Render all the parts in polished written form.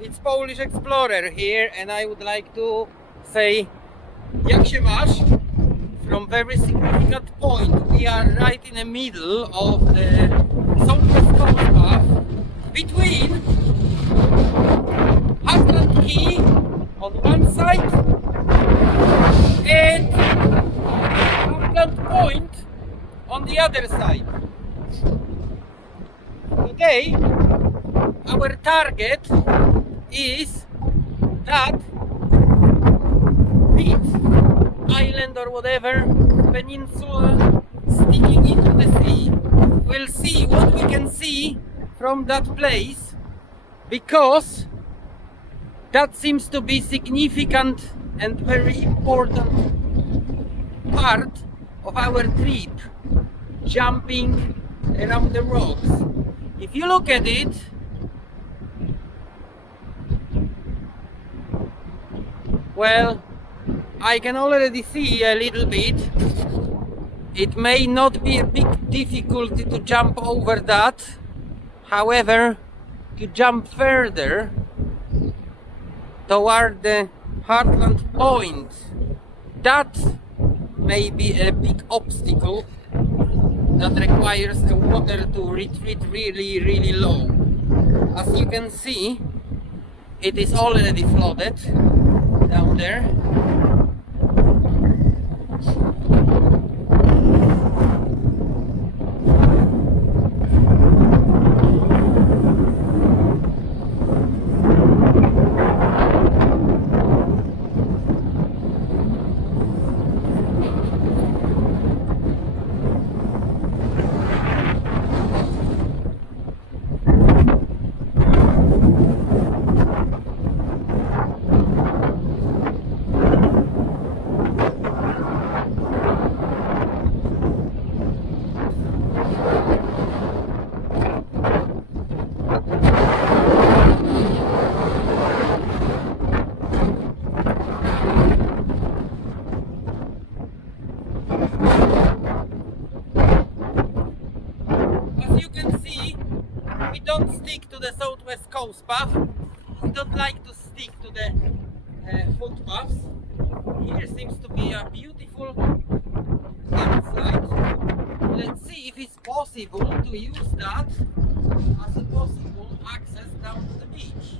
It's Polish Explorer here, and I would like to say jak się masz? From very significant point. We are right in the middle of the southwest coast path between Hartland Quay on one side and Hartland Point on the other side. Today our target is that bit island or whatever peninsula sticking into the sea. We'll see what we can see from that place, because that seems to be significant and very important part of our trip, jumping around the rocks. If you look at it, well, I can already see a little bit. It may not be a big difficulty to jump over that. However, to jump further toward the Hartland Point, that may be a big obstacle that requires the water to retreat really low. As you can see, it is already flooded down there. We don't stick to the southwest coast path. We don't like to stick to the footpaths. Here seems to be a beautiful landslide. Let's see if it's possible to use that as a possible access down to the beach.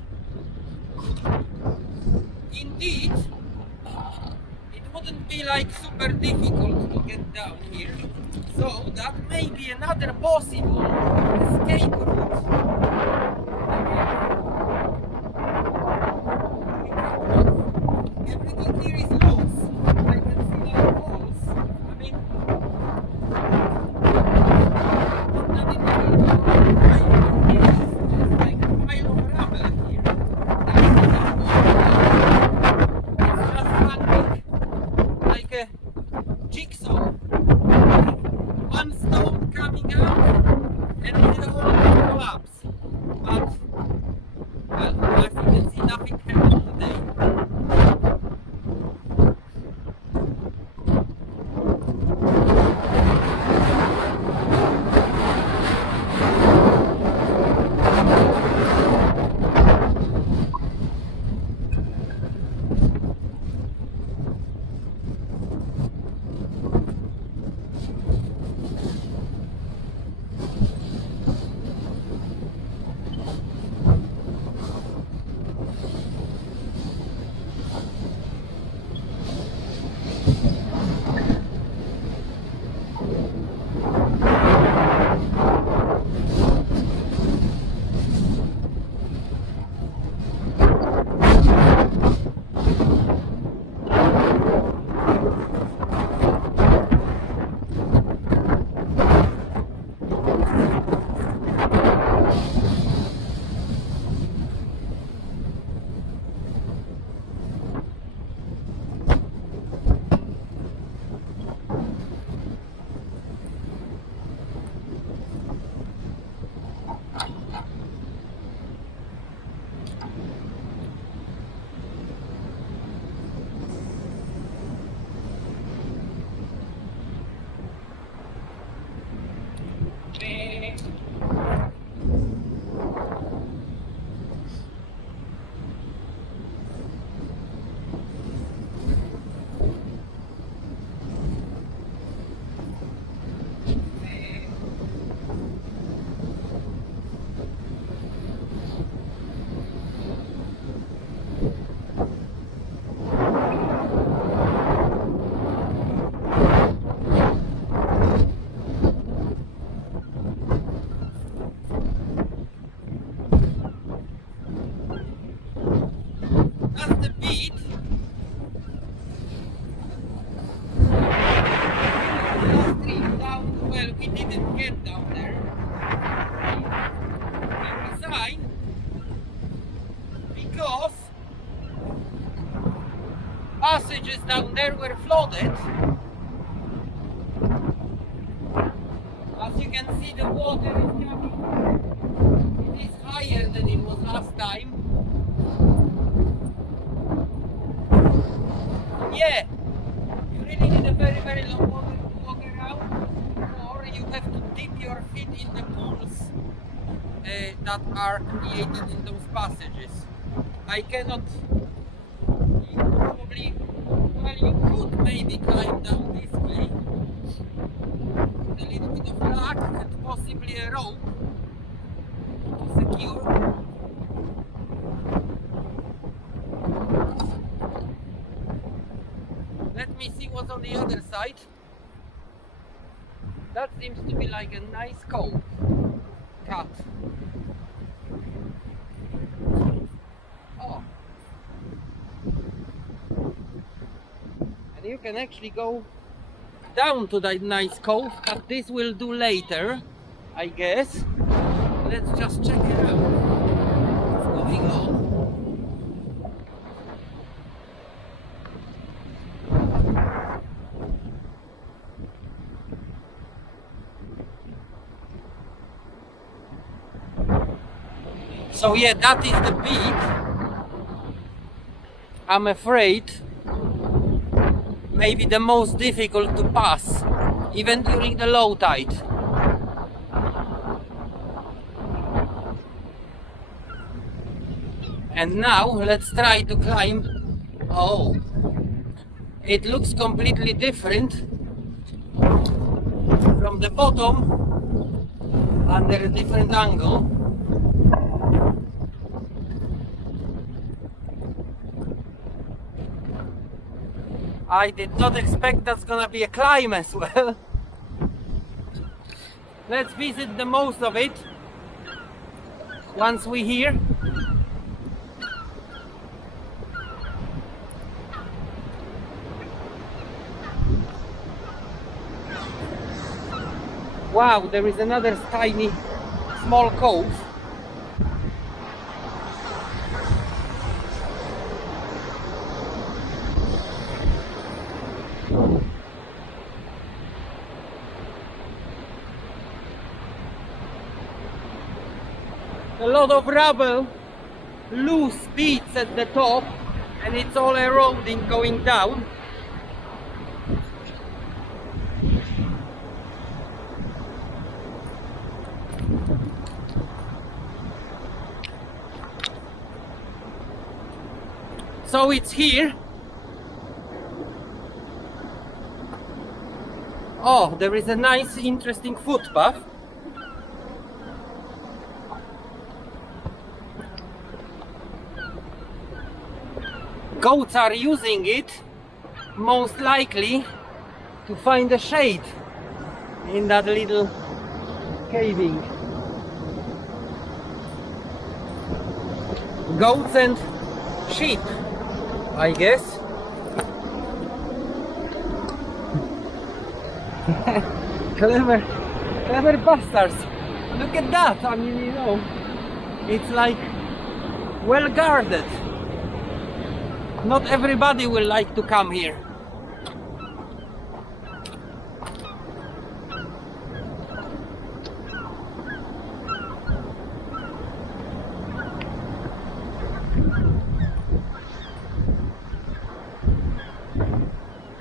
Indeed, it wouldn't be like super difficult to get down here. So that may be another possible escape route. Everything here is loose. I can see our holes. I mean, not in it's like a pile of rubble here. It's just hanging like a jigsaw. One stone coming out and it will all collapse. But well, as you can see, nothing happened today. we didn't get down there. We resigned because passages down there were flooded. As you can see, the water is coming. It is higher than it was last time. Yeah, you really need a very, very long water to walk around, or you have to dip your feet in the pools that are created in those passages. I cannot. You probably, well, you could maybe climb down this way with a little bit of luck and possibly a rope to secure. Let me see what's on the other side. That seems to be like a nice cove cut. Oh. And you can actually go down to that nice cove, but this will do later, I guess. Let's just check it out. What's going on? So yeah, that is the peak. I'm afraid maybe the most difficult to pass, even during the low tide. And now let's try to climb. Oh, it looks completely different from the bottom under a different angle. I did not expect that's gonna be a climb as well. Let's visit the most of it once we're here. Wow, there is another tiny small cove. A lot of rubble, loose bits at the top, and it's all eroding going down. So it's here. Oh, there is a nice interesting footpath. Goats are using it most likely to find a shade in that little caving. Goats and sheep, I guess. clever bastards. Look at that. I mean, you know, it's like well guarded. Not everybody will like to come here.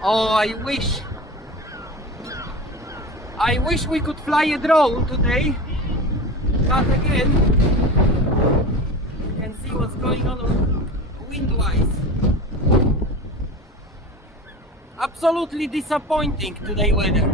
Oh, I wish we could fly a drone today, but again, you can see what's going on wind-wise. Absolutely disappointing today weather.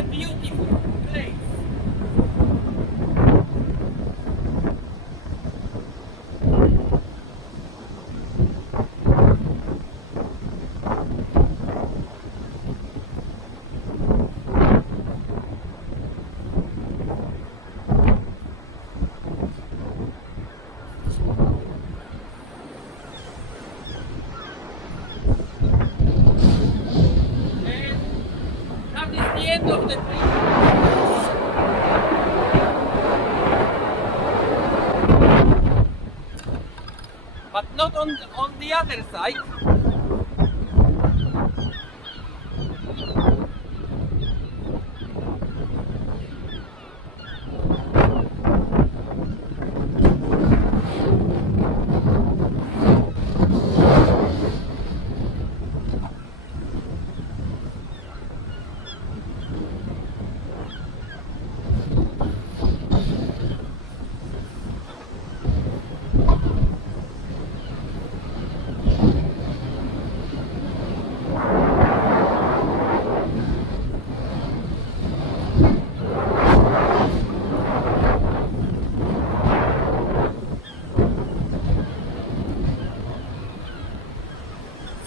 a beautiful place. And that is the end of the trip. But not on the other side.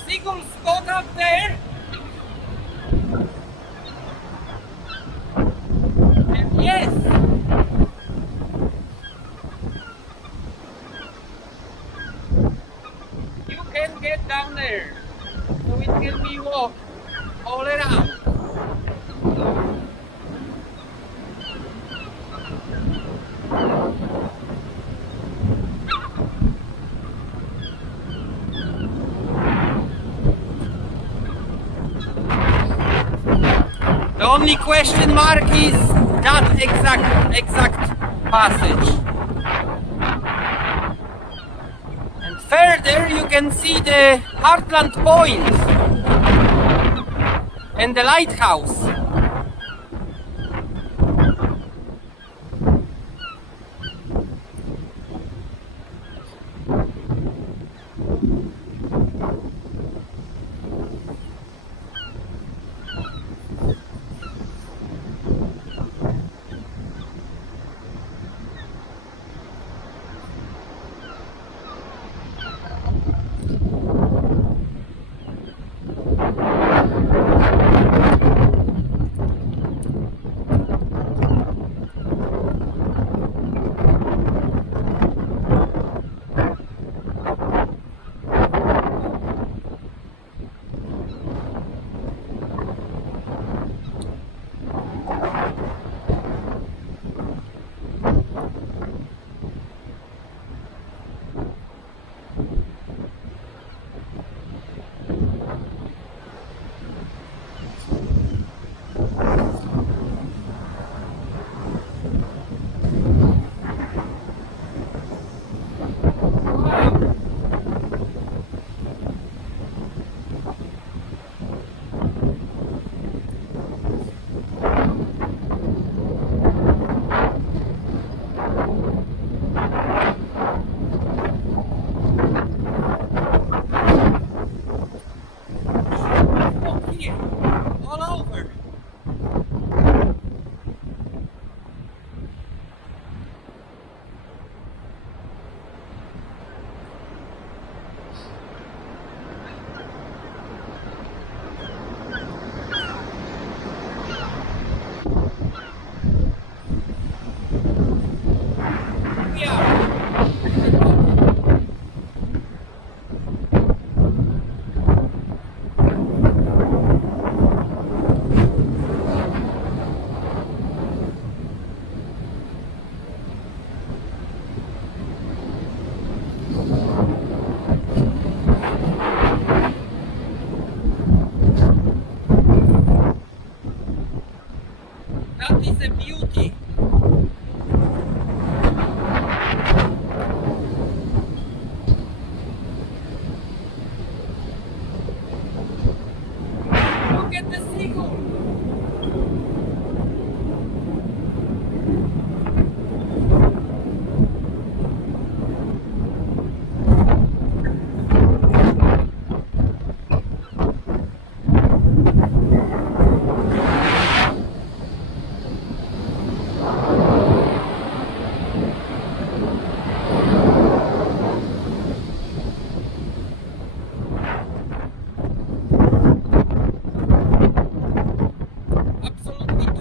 Seagull spot up there. And yes, you can get down there. So it can be walked all around. The only question mark is that exact passage. And further you can see the Hartland Point and the lighthouse. That is a beauty. Look at the seagull.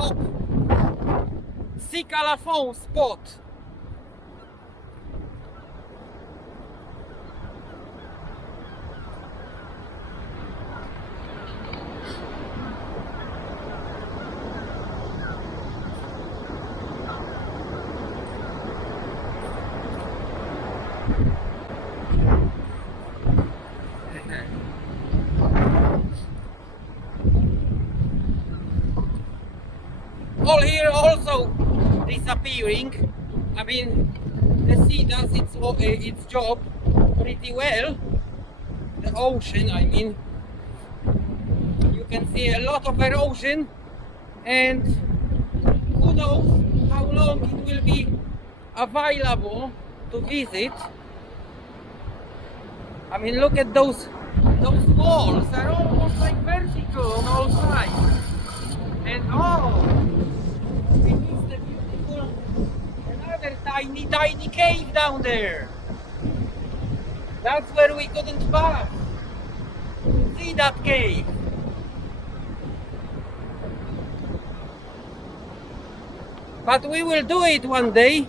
top Calafon spot. All here also disappearing. I mean, the sea does its job pretty well. The ocean, I mean, you can see a lot of erosion, and who knows how long it will be available to visit. I mean, look at those walls, they're almost like vertical on all sides. And oh, we missed the beautiful, another tiny cave down there. That's where we couldn't pass. See that cave? But we will do it one day.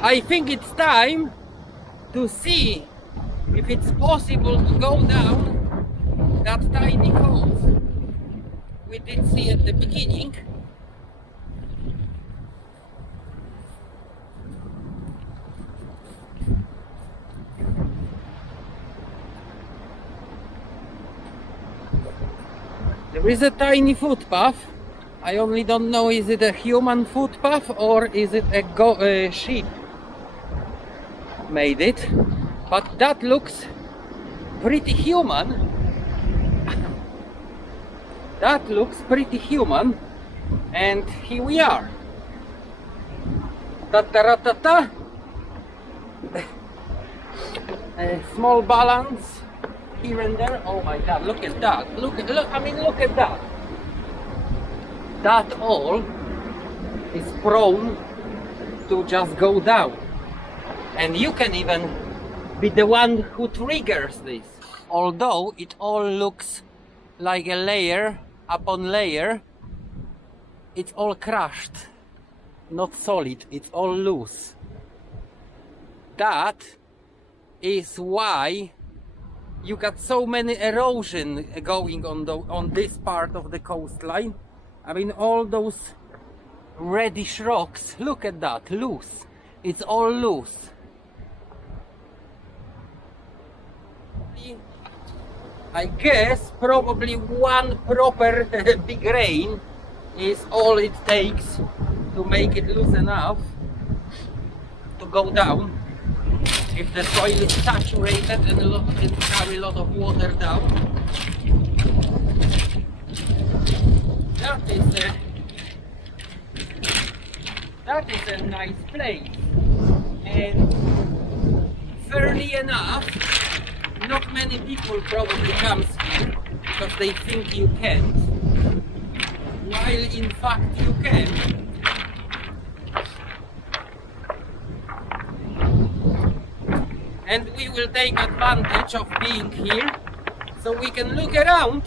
I think it's time to see if it's possible to go down that tiny cove we did see at the beginning. There is a tiny footpath. I only don't know, is it a human footpath or is it a sheep made it, but that looks pretty human. That looks pretty human, and here we are. Ta-ta-ra-ta-ta. A small balance here and there. Oh my god, look at that. Look at that. That all is prone to just go down. And you can even be the one who triggers this. Although it all looks like a layer upon layer, it's all crushed, not solid, it's all loose. That is why you got so many erosion going on this part of the coastline. I mean, all those reddish rocks, look at that, loose. It's all loose. I guess probably one proper big rain is all it takes to make it loose enough to go down. If the soil is saturated and it carry a lot of water down. That is a nice place, and fairly enough, not many people probably comes here because they think you can't, while in fact you can. And we will take advantage of being here so we can look around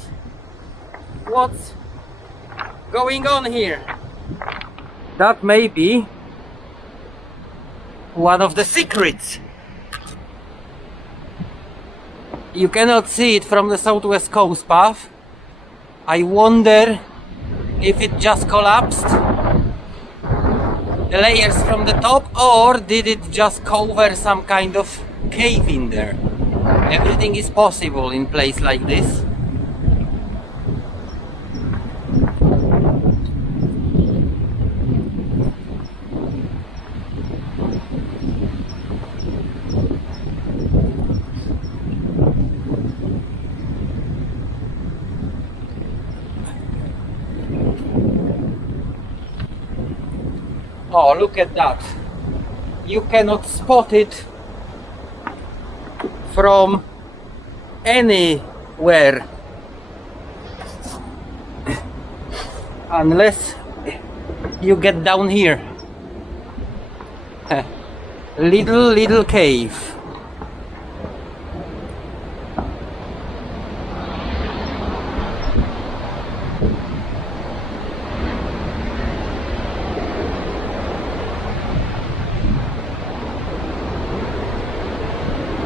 what's going on here. That may be one of the secrets. You cannot see it from the southwest coast path. I wonder if it just collapsed, the layers from the top, or did it just cover some kind of cave in there. Everything is possible in a place like this. Oh, look at that. You cannot spot it from anywhere unless you get down here. Little cave.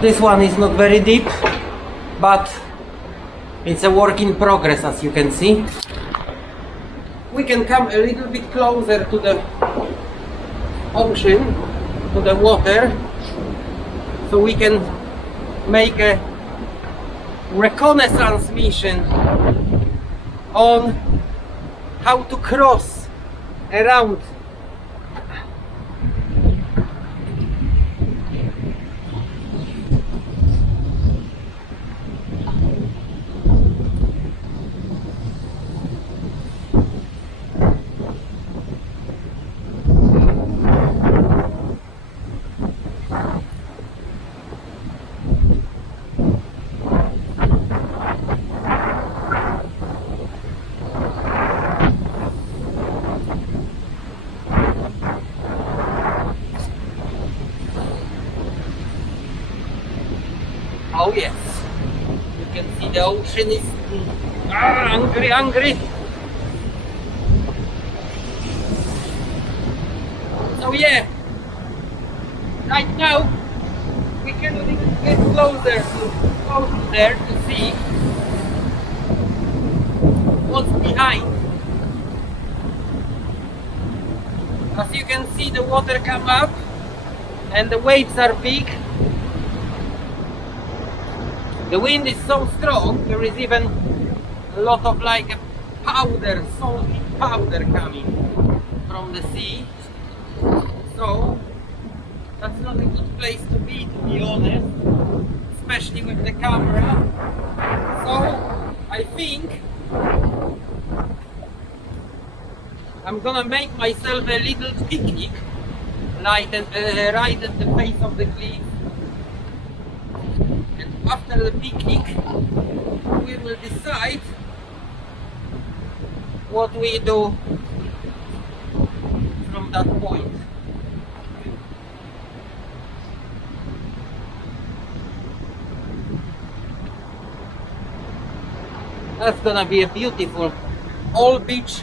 This one is not very deep, but it's a work in progress, as you can see. We can come a little bit closer to the ocean, to the water, so we can make a reconnaissance mission on how to cross around. Oh yes, you can see the ocean is hungry. So yeah, right now we can get closer to there to see what's behind. As you can see, the water come up and the waves are big. The wind is so strong, there is even a lot of like a powder, salty powder coming from the sea. So that's not a good place to be honest, especially with the camera. So I think I'm gonna make myself a little picnic right at the face of the cliff. After the picnic, we will decide what we do from that point. That's gonna be a beautiful old beach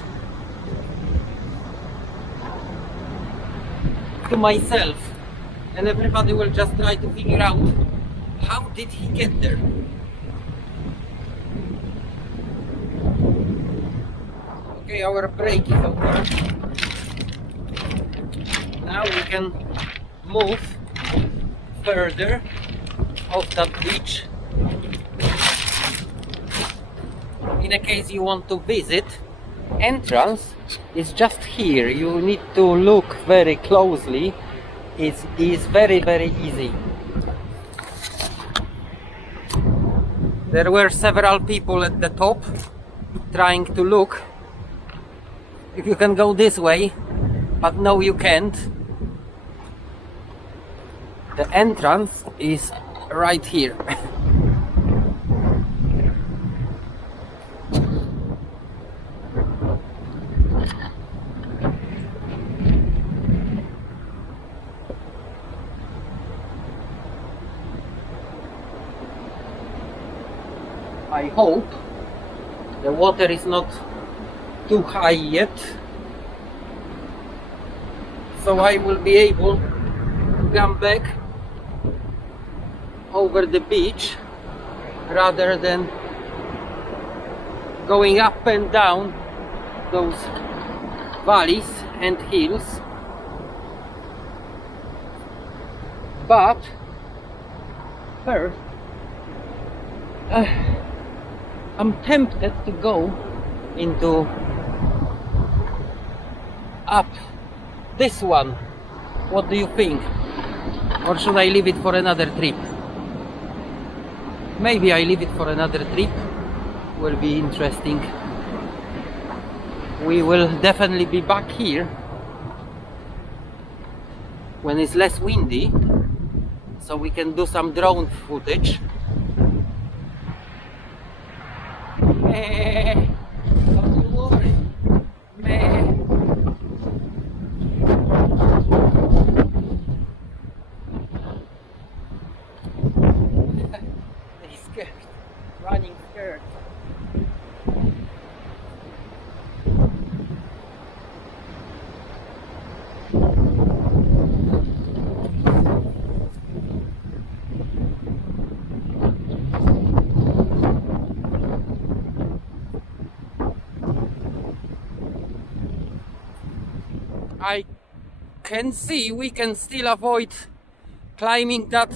to myself, and everybody will just try to figure out how did he get there? Okay, our break is over. Now we can move further off that beach. In a case you want to visit, entrance is just here. You need to look very closely. It is very easy. There were several people at the top trying to look if you can go this way, but no, you can't. The entrance is right here. I hope the water is not too high yet, so I will be able to come back over the beach rather than going up and down those valleys and hills. But first I'm tempted to go into up this one. What do you think? Or should I leave it for another trip? Maybe I leave it for another trip. Will be interesting. We will definitely be back here when it's less windy, so we can do some drone footage. Don't you worry. can see, we can still avoid climbing that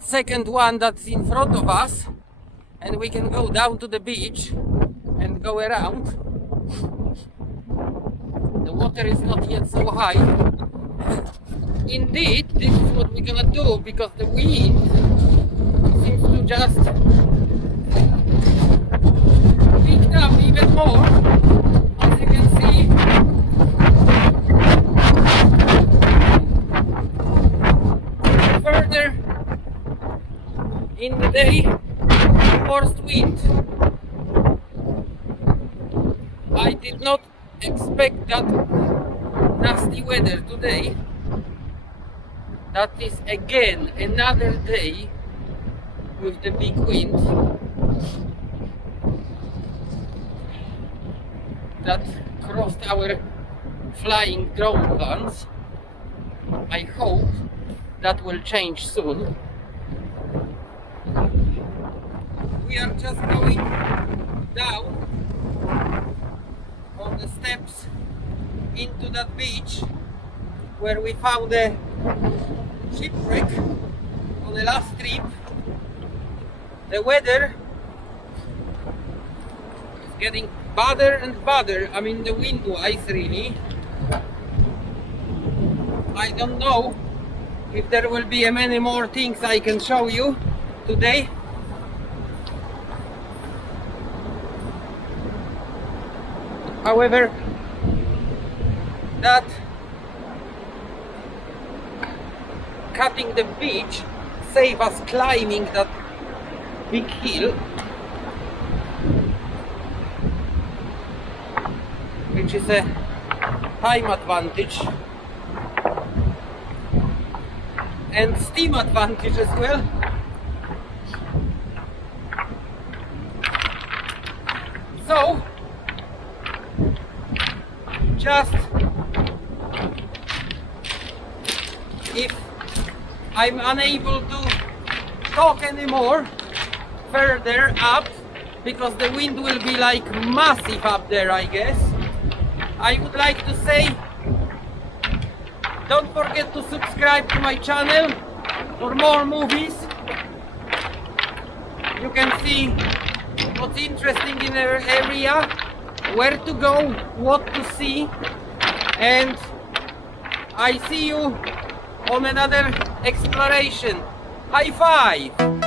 second one that's in front of us, and we can go down to the beach and go around. The water is not yet so high. Indeed, this is what we're gonna do, because the wind seems to just picked up even more, as you can see. Further in the day, forced wind. I did not expect that nasty weather today. That is again another day with the big wind that crossed our flying drone plans. I hope that will change soon. We are just going down on the steps into that beach where we found a shipwreck on the last trip. The weather is getting badder and badder. I mean, the wind wise, really. I don't know if there will be many more things I can show you today. However, that cutting the beach save us climbing that big hill, which is a time advantage and steam advantage as well. So just if I'm unable to talk anymore further up, because the wind will be like massive up there, I guess, I would like to say, don't forget to subscribe to my channel for more movies. You can see what's interesting in our area, where to go, what to see, and I see you on another exploration. High five!